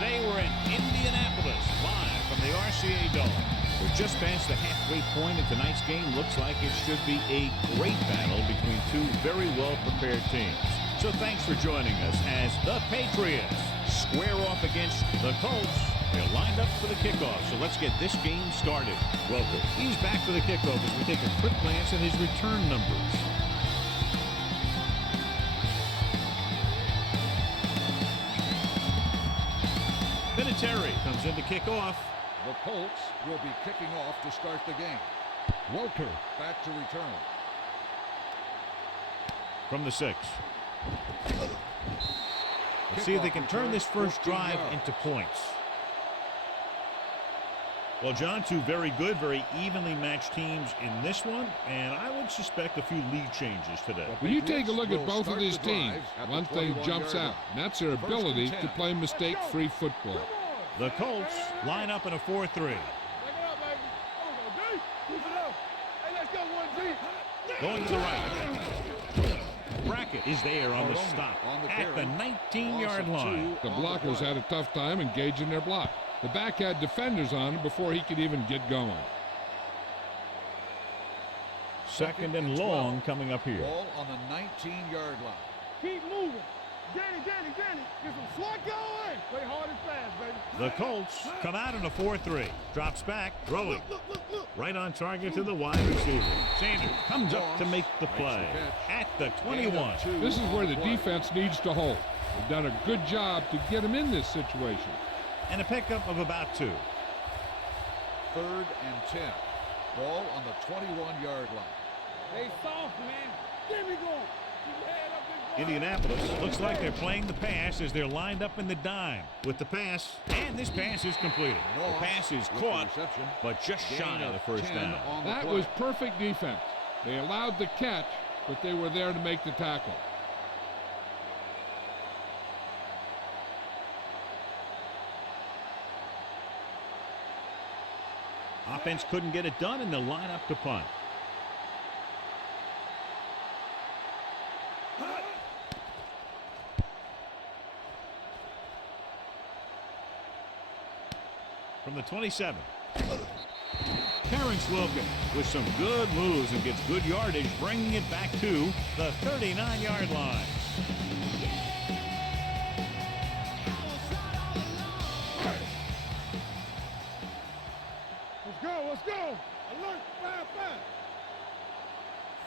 Today we're in Indianapolis, live from the RCA Dome. We're just past the halfway point in tonight's game. Looks like it should be a great battle between two very well-prepared teams. So thanks for joining us as the Patriots square off against the Colts. They're lined up for the kickoff, so let's get this game started. Welcome. He's back for the kickoff as we take a quick glance at his return numbers. Terry comes in to kick off. The Colts will be kicking off to start the game. Welker back to return. From the 6. Let's see if they can turn this first drive into points. Well, John, two very good, very evenly matched teams in this one, and I would suspect a few lead changes today. When you take a look at both of these teams, one thing jumps out, and that's their ability to play mistake-free football. The Colts line up in a 4-3. Going to the right. Brackett is there on the stop at the 19-yard line. The blockers had a tough time engaging their block. The back had defenders on him before he could even get going. Second and long coming up here. Ball on the 19-yard line. Keep moving. Danny, get some swat going. Play hard and fast, baby. The Colts come out in a 4-3. Drops back, throwing. Look. Right on target to the wide receiver. Sanders comes up to make the play at the 21. This is where the defense needs to hold. They've done a good job to get him in this situation. And a pickup of about 2. 3rd and 10. Ball on the 21-yard line. Hey, soft, man. Get me going. Keep your head up and go. Indianapolis looks like they're playing the pass as they're lined up in the dime with the pass. And this pass is completed. The pass is caught, but just shy of the first down. That was perfect defense. They allowed the catch, but they were there to make the tackle. Offense couldn't get it done, and they'll line up to punt. From the 27. Terrence Wilkins with some good moves and gets good yardage, bringing it back to the 39-yard line. Let's go. Alert, fire.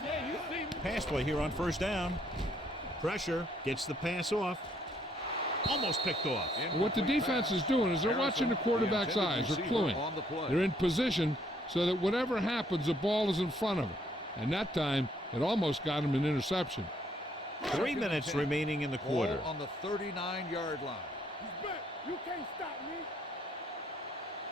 Yeah, you see me. Pass play here on first down. Pressure, gets the pass off. Almost picked off. What the defense is doing is they're watching the quarterback's eyes. They're cluing. They're in position so that whatever happens, the ball is in front of them. And that time, it almost got him an interception. 3 minutes remaining in the quarter. Ball on the 39-yard line. He's back. You can't stop me.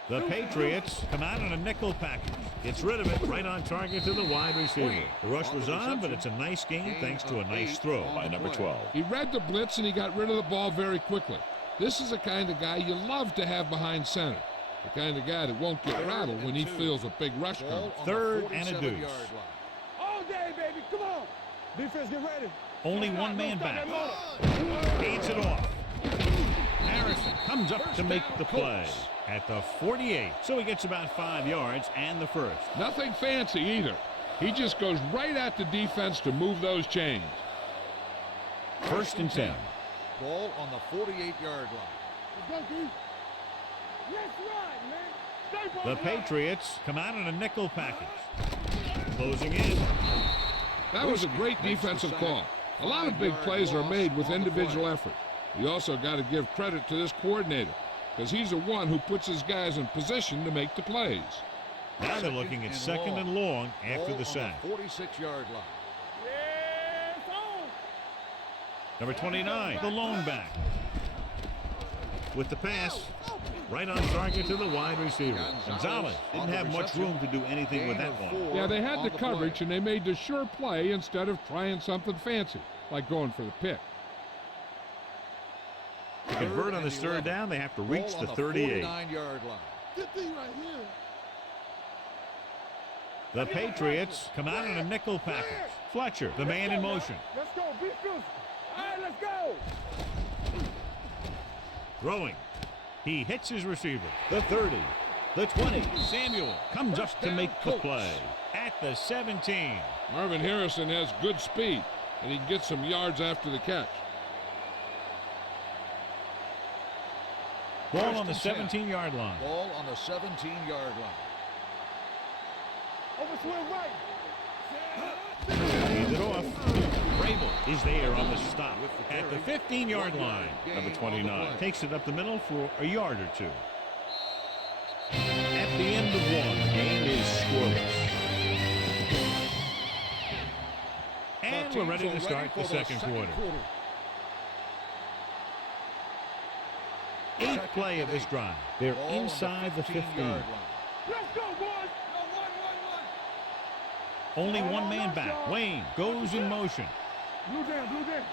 The Patriots come out in a nickel package. Gets rid of it right on target to the wide receiver. The rush was on, but it's a nice game thanks to a nice throw by number 12. He read the blitz and he got rid of the ball very quickly. This is the kind of guy you love to have behind center. The kind of guy that won't get rattled when he feels a big rush coming. 3rd and a deuce. All day, baby. Come on. Defense, get ready. Only one man back. Feeds it off. Harrison comes up to make the play at the 48. So he gets about 5 yards and the first. Nothing fancy either. He just goes right at the defense to move those chains. 1st and 10. Ball on the 48-yard line. Let's go, Keith. Let's ride, man. Stay The Patriots come out in a nickel package. Closing in. That was a great defensive call. A lot of big plays are made with individual effort. You also got to give credit to this coordinator, because he's the one who puts his guys in position to make the plays. Now they're looking at 2nd and long after the sack. 46-yard line. Yeah, it's on. Number 29, the lone back. With the pass, right on target to the wide receiver. Gonzalez didn't have much room to do anything with that one. Yeah, they had the coverage, and they made the sure play instead of trying something fancy, like going for the pick. To convert on this 3rd down, they have to reach the 38. 49-yard line. Good thing right here. The Patriots come out in a nickel package. Fletcher, the man in motion. Let's go. Be physical. All right, let's go. Throwing. He hits his receiver. The 30, the 20. Samuel comes up to make the play at the 17. Marvin Harrison has good speed, and he can get some yards after the catch. Ball on the 17-yard line. Ball on the 17-yard line. Over to the right. Hands it off. Rabel is there on the stop at the 15-yard line. Number 29 takes it up the middle for a yard or two. At the end of one, the game is scoreless. And we're ready to start the second quarter. Eighth play of this drive. They're inside the 15. Let's go, boys. Only one man back. Wayne goes in motion. Blue down, blue down.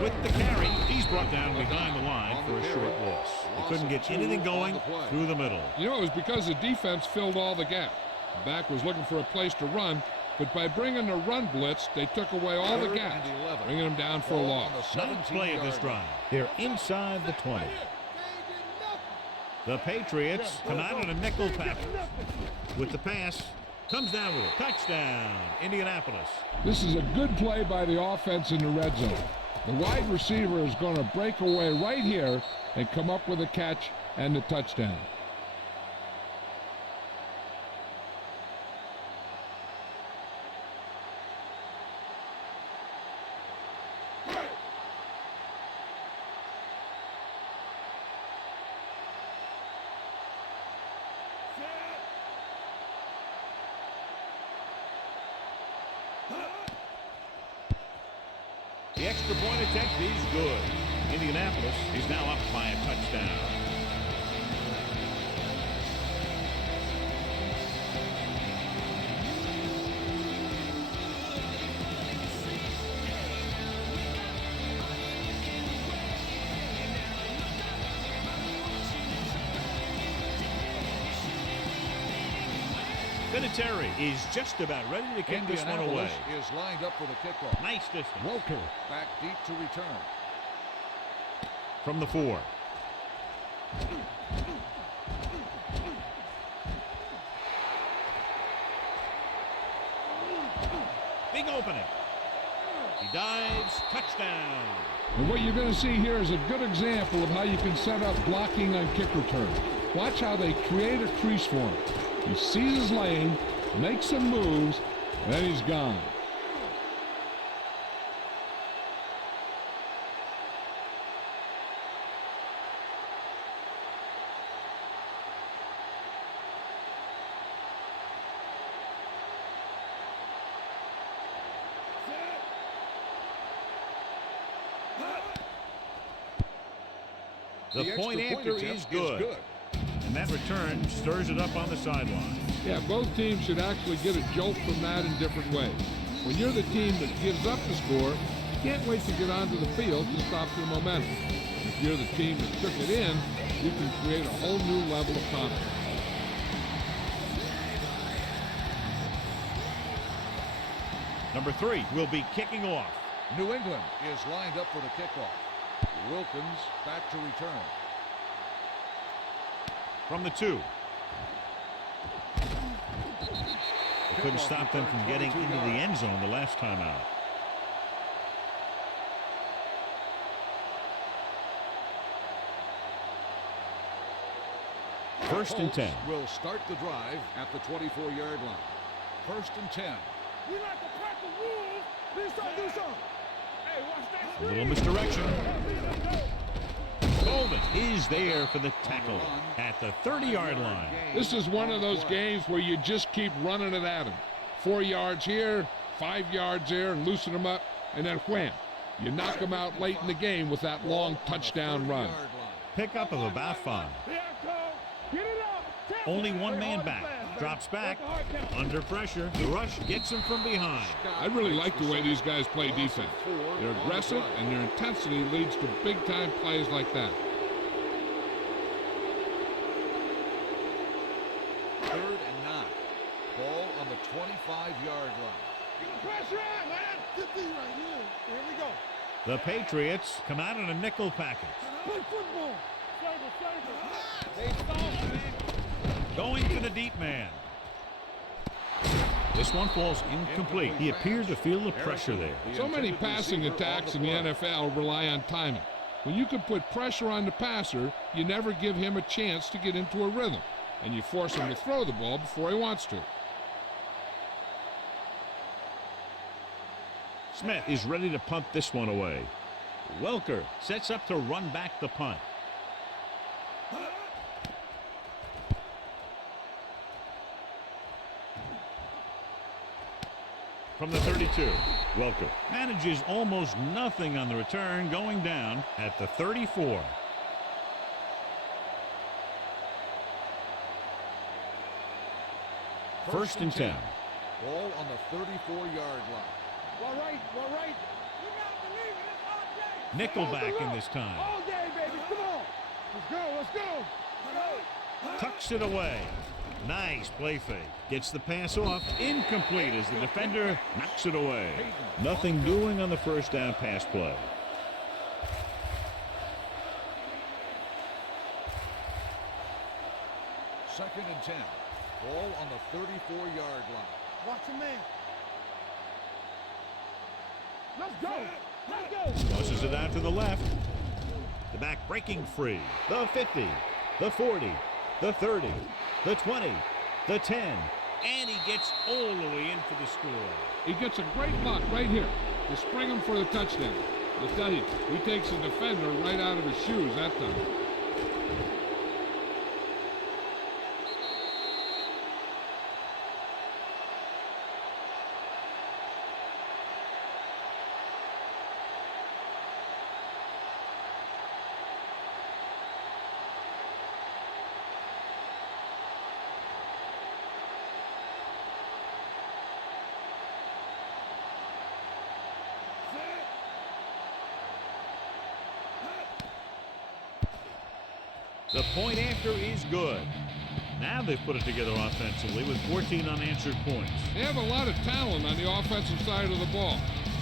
With the carry, he's brought down behind the line for a short loss. They couldn't get anything going through the middle. You know, it was because the defense filled all the gap. The back was looking for a place to run, but by bringing the run blitz, they took away all the gaps, bringing them down for a loss. Ninth play of this drive. They're inside the 20. The Patriots come out in a nickel package. With the pass, comes down with a touchdown, Indianapolis. This is a good play by the offense in the red zone. The wide receiver is going to break away right here and come up with a catch and the touchdown. The extra point attempt is good. Indianapolis is now up by a touchdown. Vinatieri is just about ready to kick this one away. Is lined up for the kickoff. Nice distance. Welker back deep to return. From the 4. Big opening. He dives. Touchdown. And what you're going to see here is a good example of how you can set up blocking on kick return. Watch how they create a crease for him. He sees his lane, makes some moves, and then he's gone. The point after is good. And that return stirs it up on the sideline. Yeah, both teams should actually get a jolt from that in different ways. When you're the team that gives up the score, you can't wait to get onto the field to stop your momentum. If you're the team that took it in, you can create a whole new level of confidence. Number 3 will be kicking off. New England is lined up for the kickoff. Wilkins back to return. From the 2. They couldn't stop them from getting into the end zone the last time out. First and 10. Will start the drive at the 24-yard line. First and 10. We like to crack the rules. Do something. Hey, watch that. A little misdirection. Golden is there for the tackle at the 30-yard line. This is one of those games where you just keep running it at him. 4 yards here, 5 yards there, and loosen them up, and then wham. You knock them out late in the game with that long touchdown run. Pickup of about 5. Only one man back. Drops back. Under pressure. The rush gets him from behind. I really like the way these guys play defense. They're aggressive, and their intensity leads to big-time plays like that. Third and 9. Ball on the 25-yard line. Get the pressure on, man. Get these right here. Here we go. The Patriots come out in a nickel package. Play football. Going to the deep man. This one falls incomplete. He appeared to feel the pressure there. So many passing attacks in the NFL rely on timing. When you can put pressure on the passer, you never give him a chance to get into a rhythm, and you force him to throw the ball before he wants to. Smith is ready to punt this one away. Welker sets up to run back the punt. From the 32, Welker manages almost nothing on the return, going down at the 34. First and 10. Ball on the 34-yard line. All right. Nickelback in this time. All day, baby. Come on. Let's go. Tucks it away. Nice play fake. Gets the pass off. Incomplete as the defender knocks it away. Nothing doing on the first down pass play. Second and 10. Ball on the 34-yard line. Watch him, man. Let's go. Tosses it out to the left. The back breaking free. The 50, the 40, the 30, the 20, the 10. And he gets all the way in for the score. He gets a great block right here to spring him for the touchdown. I tell you, he takes the defender right out of his shoes that time. The point after is good. Now they've put it together offensively with 14 unanswered points. They have a lot of talent on the offensive side of the ball.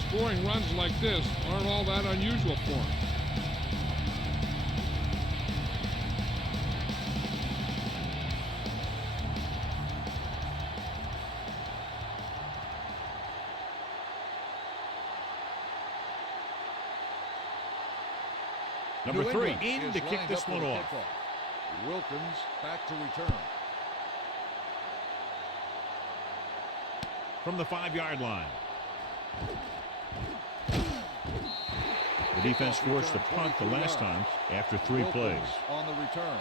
Scoring runs like this aren't all that unusual for them. Number 3 in to kick this one off. Wilkins back to return. From the 5-yard line. The defense forced a punt the last time after 3 plays. On the return.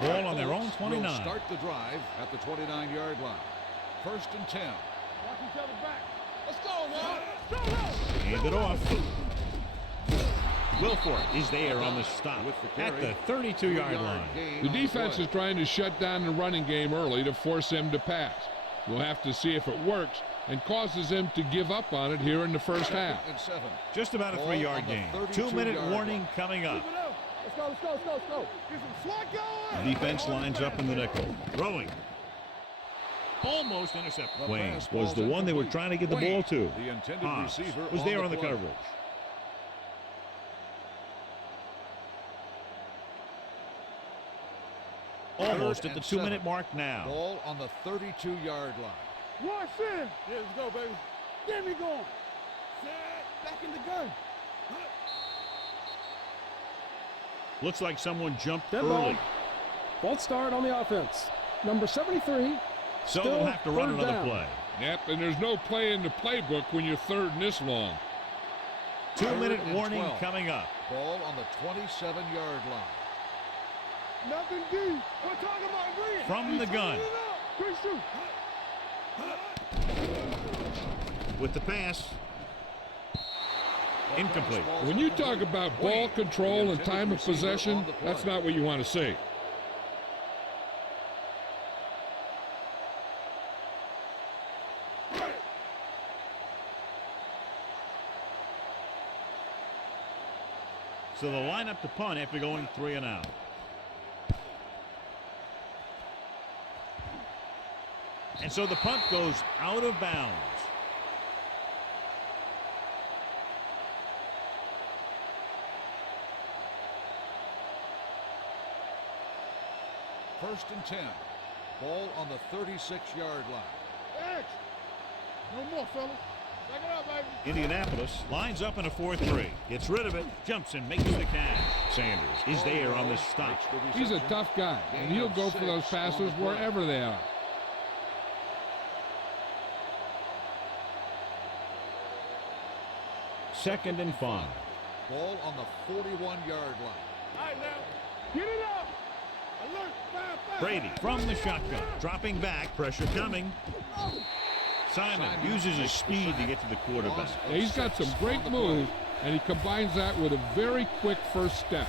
Ball on their own 29. Will start the drive at the 29-yard line. First and 10. Watch each other back. Let's go, man. Hand it off. Wilford is there on the stop at the 32-yard line. The defense is trying to shut down the running game early to force him to pass. We'll have to see if it works and causes him to give up on it here in the first half. Just about a 3-yard gain. 2-minute warning coming up. Let's go. Get some slot going. The defense lines up in the nickel. Throwing. Almost intercepted. Wayne was the one they were trying to get the ball to. The intended Haas receiver was there on the play. coverage. Almost at the 2-minute mark now. Ball on the 32-yard line. Watch in. Yeah, let's go, baby. Get me going. Back in the gun. Looks like someone jumped Dead early. ball. False start on the offense. Number 73. So they'll have to run another play. Yep, and there's no play in the playbook when you're third and this long. 2-minute warning coming up. Ball on the 27-yard line. Nothing deep. We're talking about green. From the gun. Green shoot. With the pass. Incomplete. When you talk about ball control and time of possession, that's not what you want to see. So they'll line up to punt after going 3 and out. And so the punt goes out of bounds. First and 10. Ball on the 36-yard line. X. No more, fellas. Back it up, baby. Indianapolis lines up in a 4-3. Gets rid of it. Jumps and makes the catch. Sanders is there on the stop. He's a tough guy, and he'll go for those passes wherever they are. Second and 5. Ball on the 41-yard line. All right, now. Get it up. Alert. Fire. Brady from the shotgun. Dropping back. Pressure coming. Simon uses his speed to get to the quarterback. Yeah, he's got some great moves, and he combines that with a very quick first step.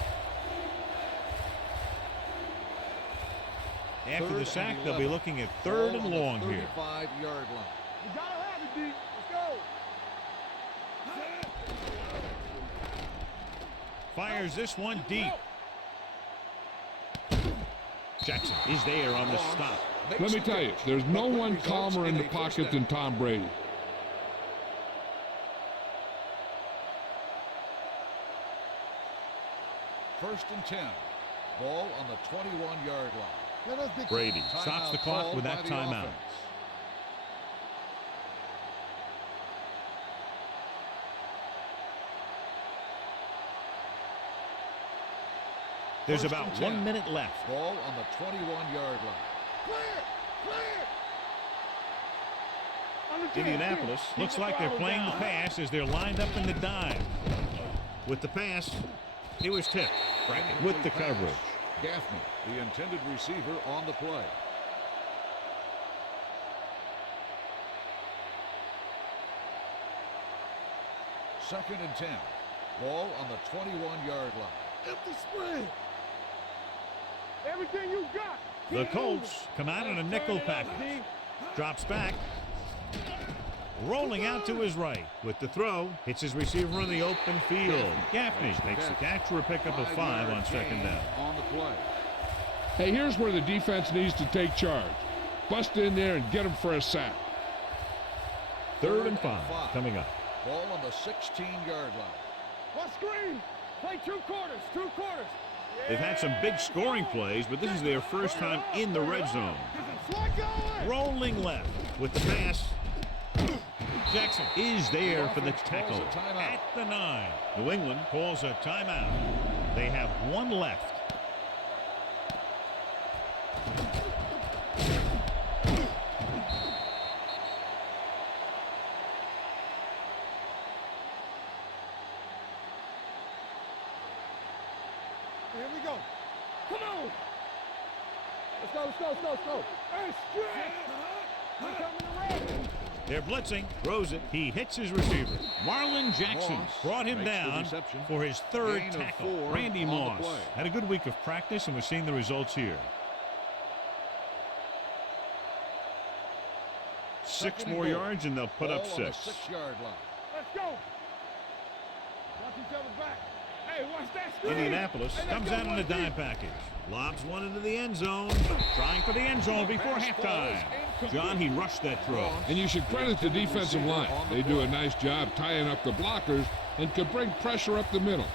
After the sack, they'll be looking at third and long here. 35-yard line. You gotta have it, D. Let's go. Fires this one deep. Jackson is there on the stop. Let me tell you, there's no one calmer in the pocket than Tom Brady. First and 10. Ball on the 21-yard line. Brady stops the clock with that timeout. There's about 1 minute left. Ball on the 21-yard line. Indianapolis looks like they're playing the pass as they're lined up in the dime. With the pass, it was tipped. Brackett with the coverage. Gaffney, the intended receiver, on the play. Second and 10. Ball on the 21-yard line. Empty spread. Everything you got. The Colts come out in a nickel package. Drops back. Rolling out to his right. With the throw, hits his receiver in the open field. Gaffney makes the catch for a pickup of 5 on second down. On the play. Hey, here's where the defense needs to take charge. Bust in there and get him for a sack. Third and 5 coming up. Ball on the 16-yard line. What screen? Play 2 quarters. 2 quarters. They've had some big scoring plays, but this is their first time in the red zone. Rolling left with the pass. Jackson is there for the tackle at the 9. New England calls a timeout. They have 1 left. Here we go. Come on. Let's go. Hey, straight. We're coming around. They're blitzing. Throws it. He hits his receiver. Marlon Jackson brought him down for his 3rd tackle. Randy Moss had a good week of practice, and we're seeing the results here. 6 more yards, and they'll put up 6. 6-yard line. Let's go. Watch each other back. Hey, watch that screen. Indianapolis comes out in a dime package. Lobs one into the end zone. Trying for the end zone before halftime. John, he rushed that throw. And you should credit the defensive line. They do a nice job tying up the blockers and can bring pressure up the middle.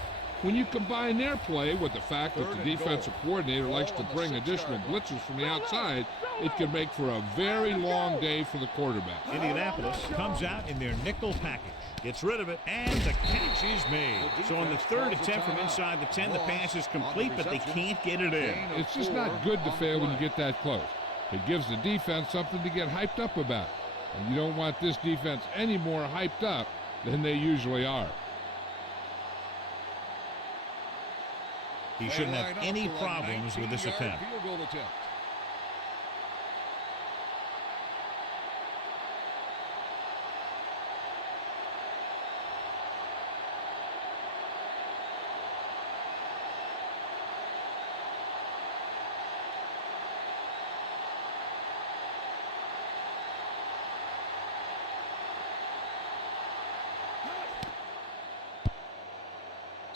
When you combine their play with the fact that the defensive coordinator likes to bring additional blitzers from the outside, it can make for a very long day for the quarterback. Indianapolis comes out in their nickel package. Gets rid of it, and the catch is made. So on the 3rd attempt from inside the 10, the pass is complete, but they can't get it in. It's just not good to fail when you get that close. It gives the defense something to get hyped up about. And you don't want this defense any more hyped up than they usually are. He shouldn't have any problems with this attempt. Field goal attempt.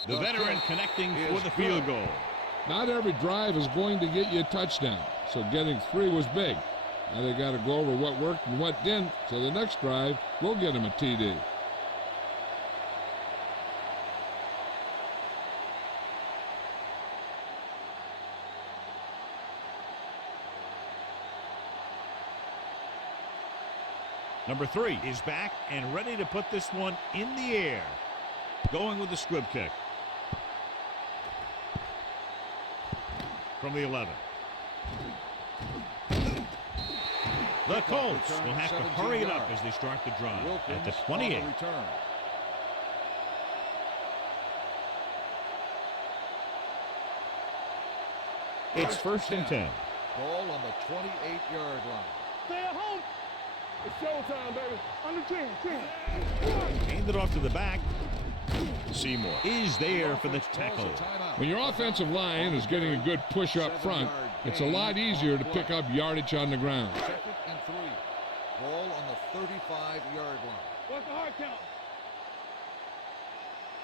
The veteran connecting for the field goal. Not every drive is going to get you a touchdown, so getting 3 was big. Now they got to go over what worked and what didn't, so the next drive will get him a TD. Number 3 is back and ready to put this one in the air. Going with the squib kick. From the 11. The Colts will have to hurry it up as they start the drive at the 28. It's 1st and 10. Ball on the 28-yard line. Stay at home. It's showtime, baby. Under 10, 10. Hand it off to the back. Seymour is there for the tackle. When your offensive line is getting a good push up front, it's a lot easier to pick up yardage on the ground. 2nd and 3. Ball on the 35-yard line. What's the hard count?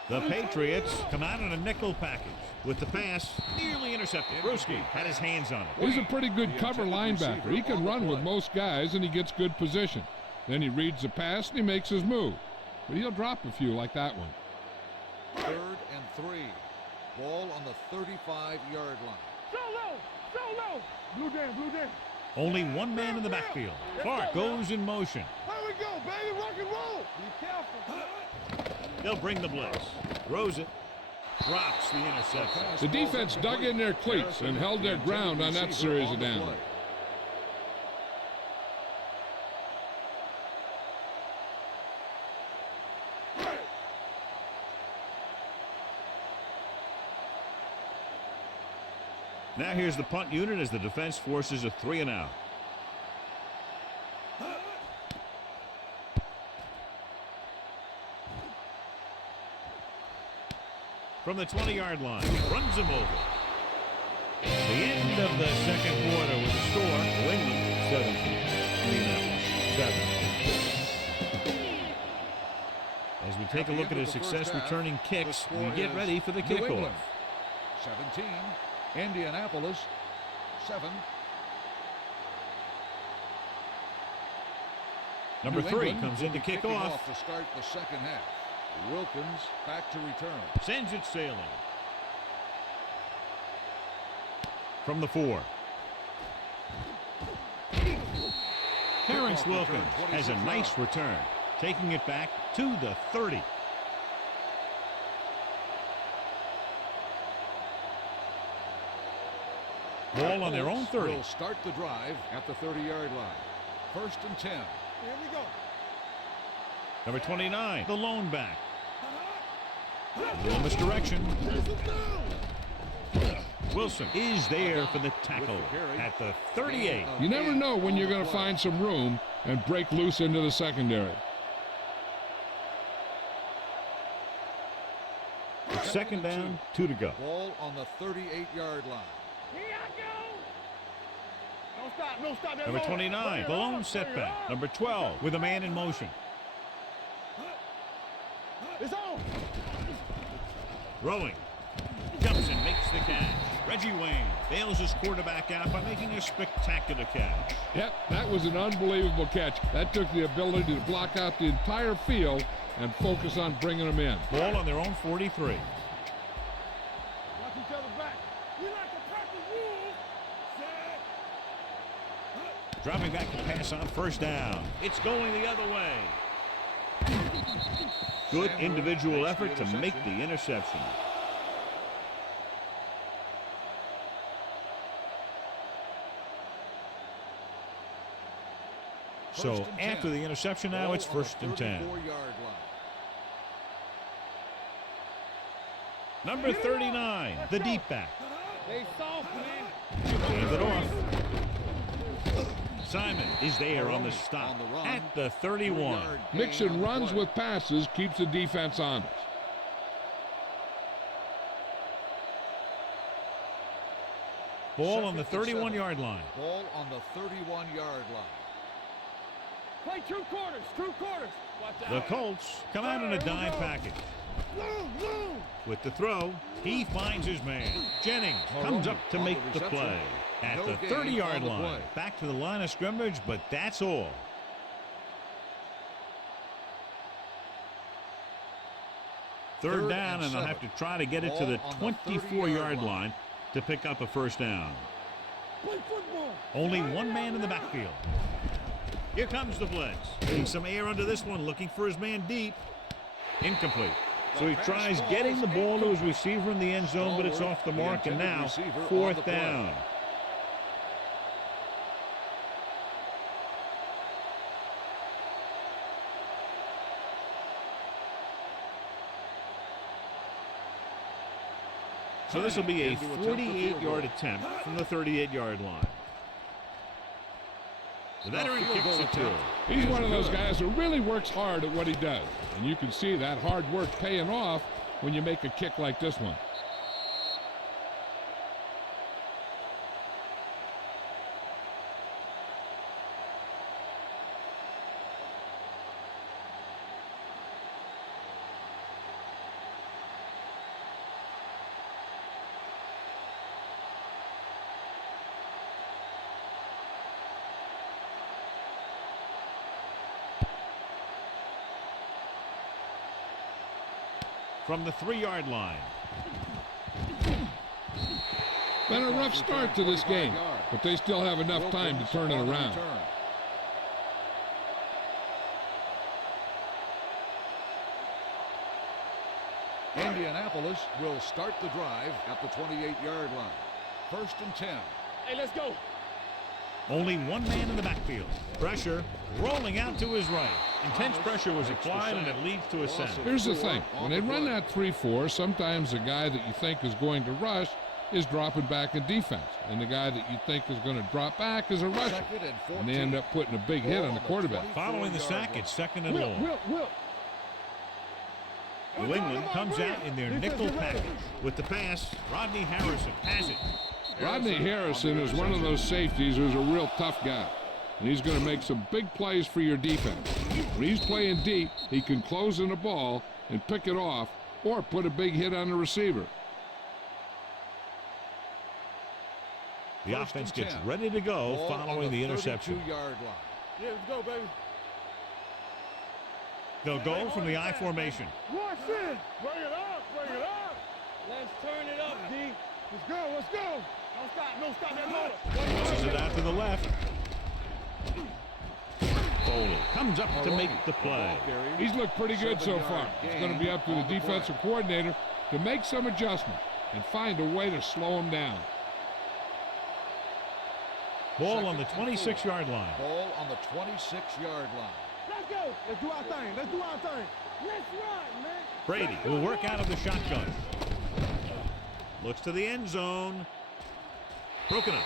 The Patriots come out in a nickel package with the pass nearly intercepted. Bruschi had his hands on it. He's a pretty good cover linebacker. He can run with most guys and he gets good position. Then he reads the pass and he makes his move. But he'll drop a few like that one. 3rd and 3. Ball on the 35-yard line. So low, so low. Blue down, blue down. Only one man in the backfield. Clark goes in motion. Here we go, baby. Rock and roll. Be careful. They'll bring the blitz. Throws it. Drops the interception. The defense dug in their cleats and held their ground on that series of downs. Now here's the punt unit as the defense forces a 3-and-out. From the 20-yard line, runs him over. The end of the second quarter with the score. New England 17, Indianapolis 7. As we take a look at his success returning kicks, we get ready for the kickoff. 17, Indianapolis 7. Number New 3 England comes in to kick off. To start the second half. Wilkins back to return. Sends it sailing. From the 4. Terrence Wilkins has a nice return, taking it back to the 30. Ball on their own 30. Will start the drive at the 30-yard line. 1st and 10. Here we go. Number 29, the lone back. A little misdirection. Wilson is there for the tackle at the 38. You never know when you're going to find some room and break loose into the secondary. It's 2nd down, 2 to go. Ball on the 38-yard line. Here I go. Don't stop, don't stop. Number 29, the lone setback. Number 12, with a man in motion. It's on. Throwing. Jumps and makes the catch. Reggie Wayne bails his quarterback out by making a spectacular catch. Yep, that was an unbelievable catch. That took the ability to block out the entire field and focus on bringing them in. Ball on their own 43. Watch each other back. We like to practice rules. Set. Dropping back to pass on 1st down. It's going the other way. Good individual effort to make the interception. So after the interception now, it's 1st and 10. Number 39, the deep back. They soft, man. Hand it off. Simon is there on the stop at the 31. Mixing runs with passes keeps the defense honest. Ball on the 31-yard line. Ball on the 31-yard line. Play true quarters, true quarters. Watch out. The Colts come out in a dime package. With the throw, he finds his man. Jennings comes up to make the play at the 30-yard line. Back to the line of scrimmage, but that's all. Third down, and they'll have to try to get it to the 24-yard line to pick up a 1st down. Play football. Only one man in the backfield. Here comes the blitz. Getting some air under this one, looking for his man deep. Incomplete. So he tries getting the ball to his receiver in the end zone, but it's off the mark, and now 4th down. So this will be a 48-yard attempt from the 38-yard line. The veteran kicks it through. He's one of those guys who really works hard at what he does. And you can see that hard work paying off when you make a kick like this one. From the 3-yard line. Been a rough start to this game, but they still have enough time to turn it around. Indianapolis will start the drive at the 28-yard line. 1st and 10. Hey, let's go. Only one man in the backfield. Pressure rolling out to his right. Intense pressure was applied, and it leads to a sack. Here's the thing. When they run that 3-4, sometimes the guy that you think is going to rush is dropping back in defense. And the guy that you think is going to drop back is a rusher. And they end up putting a big hit on the quarterback. Following the sack, it's 2nd and long. New England comes out in their nickel package. With the pass, Rodney Harrison has it. Rodney Harrison is one of those safeties who's a real tough guy. And he's going to make some big plays for your defense. When he's playing deep, he can close in the ball and pick it off or put a big hit on the receiver. The offense gets ready to go following the interception. Yeah, let's go, baby. They'll go from the I formation. Watch it. Bring it up. Bring it up. Let's turn it up, D. Let's go. Let's go. Don't stop. Don't stop that motor. Pushes it out to the left. Foley comes up to make the play. He's looked pretty good so far. It's going to be up to the defensive coordinator to make some adjustment and find a way to slow him down. Ball on the 26-yard line. Ball on the 26-yard line. Let's go. Let's do our thing. Let's do our thing. Let's run, man. Brady will work out of the shotgun. Looks to the end zone. Broken up.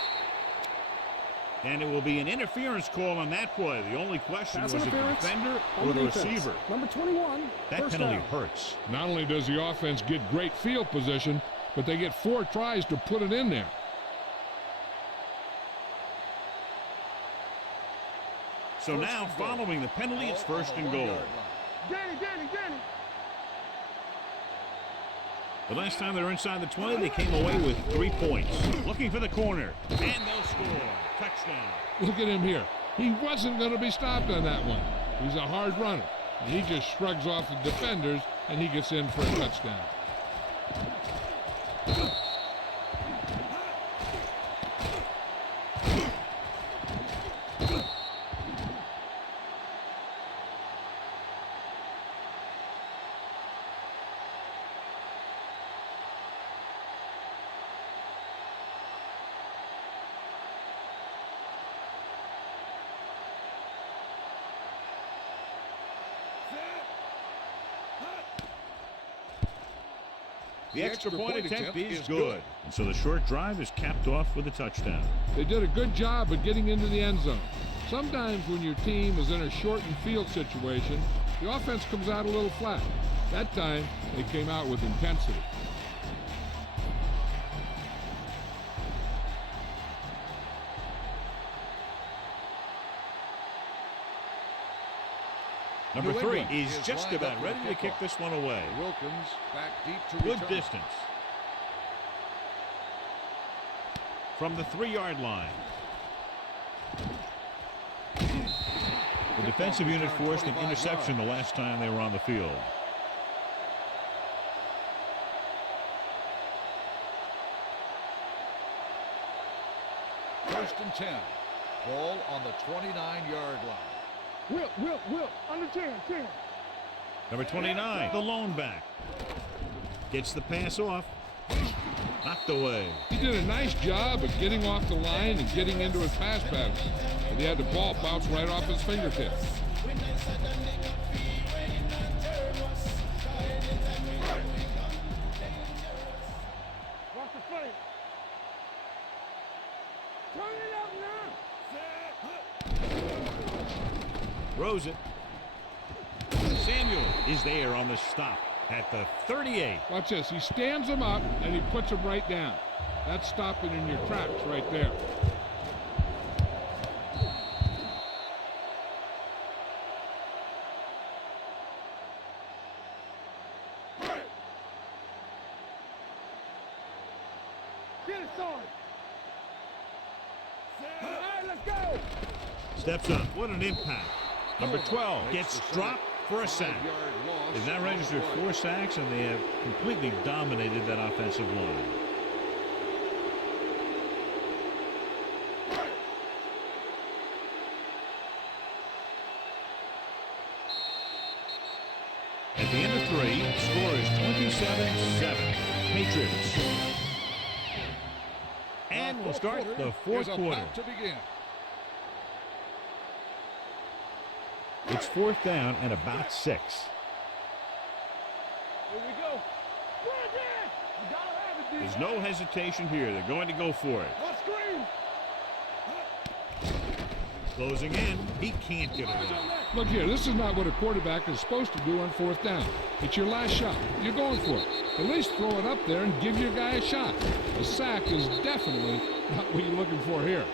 And it will be an interference call on that play. The only question was it the defender or the receiver. Number 21. That penalty hurts. Not only does the offense get great field position, but they get 4 tries to put it in there. So now, following the penalty, it's 1st and goal. Danny. The last time they were inside the 20, they came away with 3 points. Looking for the corner, and they'll score. Touchdown. Look at him here. He wasn't going to be stopped on that one. He's a hard runner. And he just shrugs off the defenders, and he gets in for a touchdown. The extra point attempt is good. And so the short drive is capped off with a touchdown. They did a good job of getting into the end zone. Sometimes when your team is in a shortened field situation, the offense comes out a little flat. That time, they came out with intensity. Number 3 is just about ready to kick this one away. Wilkins back deep to Good return. distance. From the 3-yard line. The defensive unit forced an interception the last time they were on the field. First and 10. Ball on the 29-yard line. Will. Under 10. Number 29, the lone back. Gets the pass off. Knocked away. He did a nice job of getting off the line and getting into his pass patterns. But he had the ball bounce right off his fingertips. Watch the fake. Turn it up now. Throws it. Samuel is there on the stop at the 38. Watch this. He stands him up and he puts him right down. That's stopping in your tracks right there. Get it, son. All right, let's go. Steps up. What an impact. Number 12 gets dropped for a sack. They've now registered 4 sacks, and they have completely dominated that offensive line. At the end of 3, score is 27-7. Patriots. And we'll start the fourth quarter. To begin. It's 4th down and about 6. Here we go. Run again. You gotta have it, There's no hesitation here. They're going to go for it. Let's scream. Closing in. He can't get it away. Look here, this is not what a quarterback is supposed to do on 4th down. It's your last shot. You're going for it. At least throw it up there and give your guy a shot. A sack is definitely not what you're looking for here.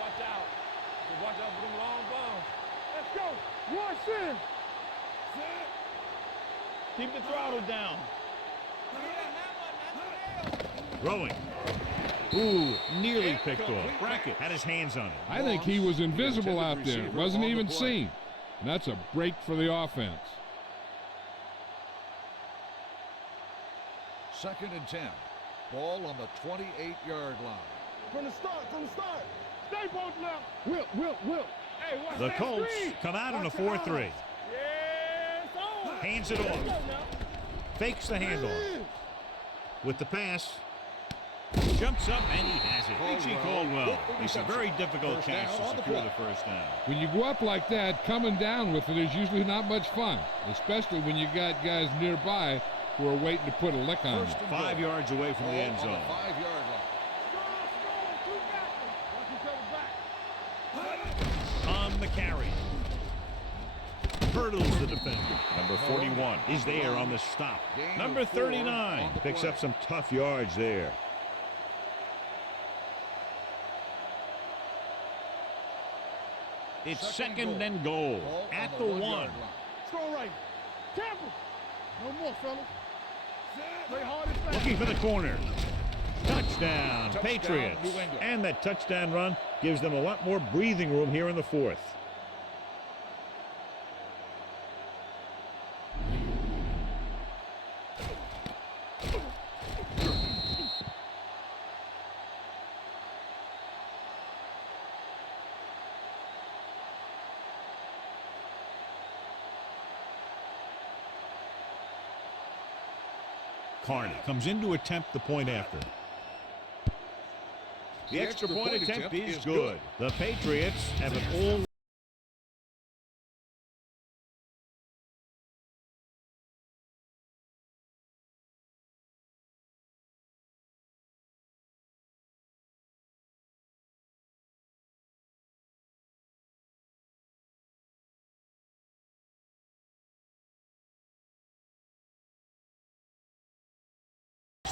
Watch out. Watch out for them long balls. Let's go. Rush in. Keep the throttle down. Throwing. Ooh, nearly picked off. Brackett had his hands on it. I think he was invisible out there. Wasn't even seen. And that's a break for the offense. 2nd and 10. Ball on the 28-yard line. From the start. Stay both left. Will. Hey, watch The that Colts screen. come out in a Watch the 4-3. eyes. Yes, on. Hands it off. Fakes the handoff. With the pass. Jumps up and he has it. Richie Caldwell makes a very difficult catch to secure the 1st down. When you go up like that, coming down with it is usually not much fun, especially when you got guys nearby who are waiting to put a lick on you. 5 yards away from the end zone. 5-yard line. On the carry. Hurdles the defender. Number 41 is there on the stop. Number 39 picks up some tough yards there. It's 2nd and goal at the 1. Strong right. Tampa. No more, fellas. Play hard and fast. Looking for the corner. Touchdown, Patriots. New England. And that touchdown run gives them a lot more breathing room here in the 4th. Carney comes in to attempt the point after. The extra point attempt is good. The Patriots have it all.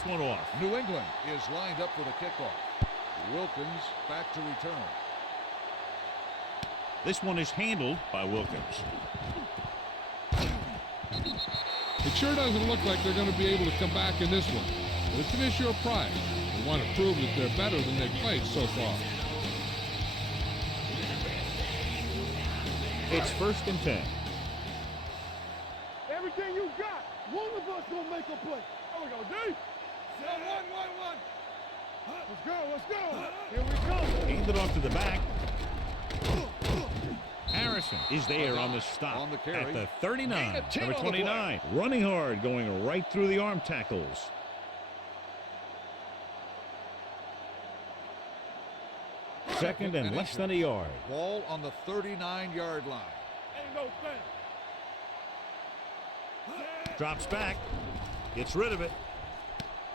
One off. New England is lined up for the kickoff. Wilkins back to return. This one is handled by Wilkins. It sure doesn't look like they're going to be able to come back in this one. But it's an issue of pride. They want to prove that they're better than they've played so far. It's 1st and 10. Everything you got. One of us gonna make a play. There we go, D. 1-1-1. Let's go, let's go. Here we go. Hand it off to the back. Harrison is there on the stop on the carry. at the 39. And a 10 Number on the 29, running hard, going right through the arm tackles. Second and less than a yard. Ball on the 39-yard line. Ain't no thing. Drops back. Gets rid of it.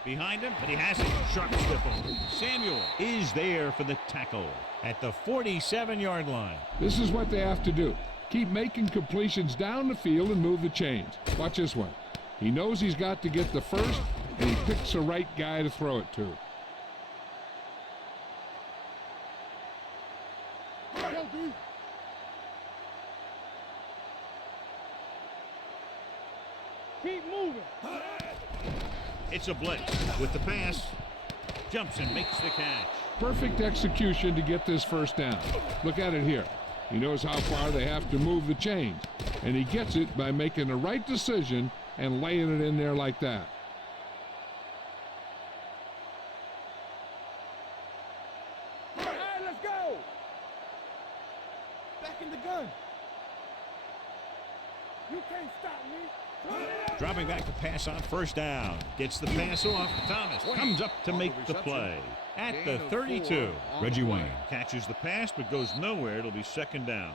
Behind him, but he has it. Sharp stiff on. Samuel is there for the tackle at the 47-yard line. This is what they have to do. Keep making completions down the field and move the chains. Watch this one. He knows he's got to get the first, and he picks the right guy to throw it to. Go, D. Keep moving. It's a blitz with the pass. Jumps and makes the catch. Perfect execution to get this first down. Look at it here. He knows how far they have to move the chains, and he gets it by making the right decision and laying it in there like that. All right, let's go. Back in the gun. You can't stop me. Dropping back to pass on first down. Gets the pass off. Thomas comes up to make the play at the 32. Reggie Wayne catches the pass but goes nowhere. It'll be second down.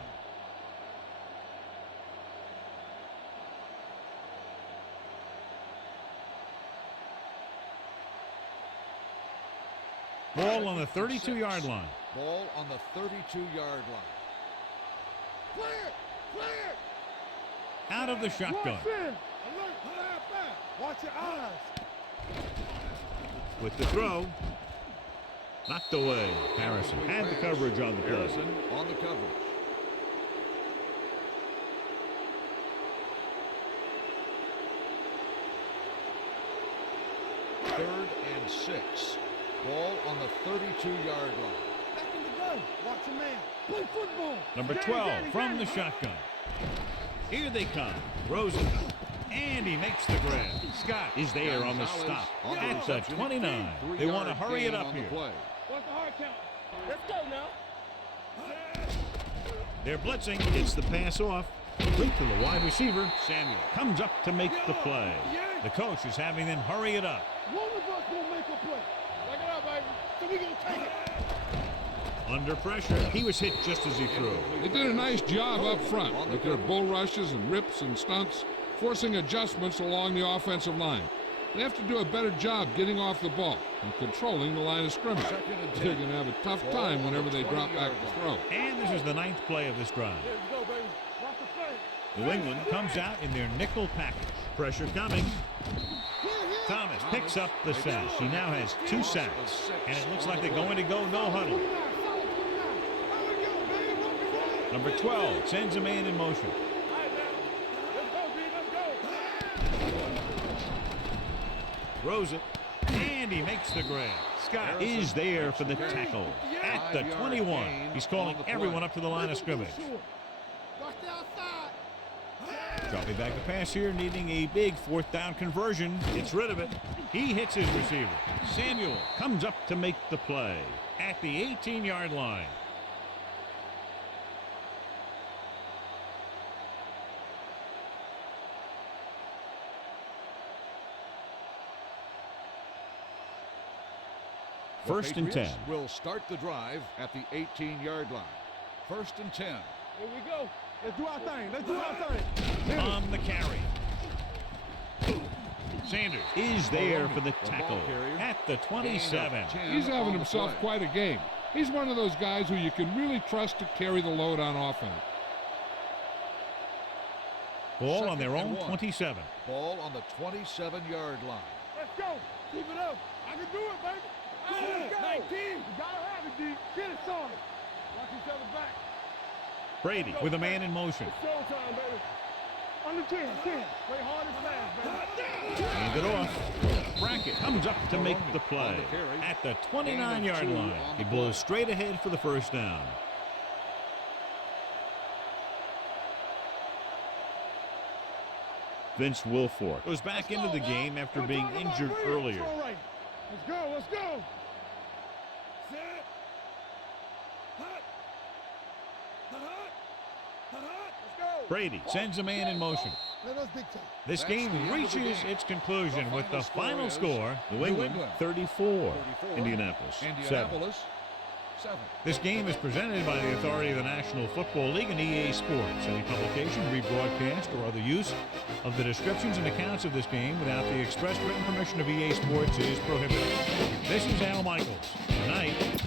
Ball on the 32-yard line. Ball on the 32-yard line. Clear, clear. Out of the shotgun. Watch your eyes. With the throw. Knocked away. Harrison had the coverage on the play. Harrison on the coverage. Third and 6. Ball on the 32-yard line. Back in the gun. Watch your man. Play football. Number 12 from the shotgun. Here they come. Rosen. And he makes the grab. Scott is there on the stop at the 29. They want to hurry it up here. What's the hard count? Let's go now. They're blitzing. Gets the pass off. Complete to the wide receiver. Samuel comes up to make the play. The coach is having them hurry it up. One of us gonna make a play. Back it up, baby. So we gonna take it. Under pressure. He was hit just as he threw. They did a nice job up front with their bull rushes and rips and stunts, forcing adjustments along the offensive line. They have to do a better job getting off the ball and controlling the line of scrimmage. They're going to have a tough time whenever they drop back to throw. And this is the 9th play of this drive. Here we go, baby. Watch the play. New England comes out in their nickel package. Pressure coming. Thomas picks up the sack. He now has 2 sacks. And it looks like they're going to go no huddle. Number 12 sends a man in motion. Throws it, and he makes the grab. Scott is there for the tackle at the 21. He's calling everyone up to the line of scrimmage. Dropping back the pass here, needing a big 4th down conversion. Gets rid of it. He hits his receiver. Samuel comes up to make the play at the 18-yard line. First and 10. Will start the drive at the 18-yard line. First and 10. Here we go. Let's do our thing. Let's do our thing. On the carry. Sanders is there for the tackle at the 27. He's having himself quite a game. He's one of those guys who you can really trust to carry the load on offense. Ball on their own 27. Ball on the 27-yard line. Let's go. Keep it up. I can do it, baby. Let's go. 19. You gotta have it, D. Get it started. Watch each other back. Brady with a man in motion. It's showtime, baby. Under 10. Play hard and fast, baby. Hand it off. Brackett comes up to make the play at the 29-yard line. He blows straight ahead for the first down. Vince Wilfork goes back into the game after being injured earlier. Let's go, let's go. Set. Hut. Let's go. Brady sends a man in motion. This game reaches its conclusion with the final score, New England 34, Indianapolis 7. This game is presented by the authority of the National Football League and EA Sports. Any publication, rebroadcast, or other use of the descriptions and accounts of this game without the express written permission of EA Sports is prohibited. This is Al Michaels. Good night.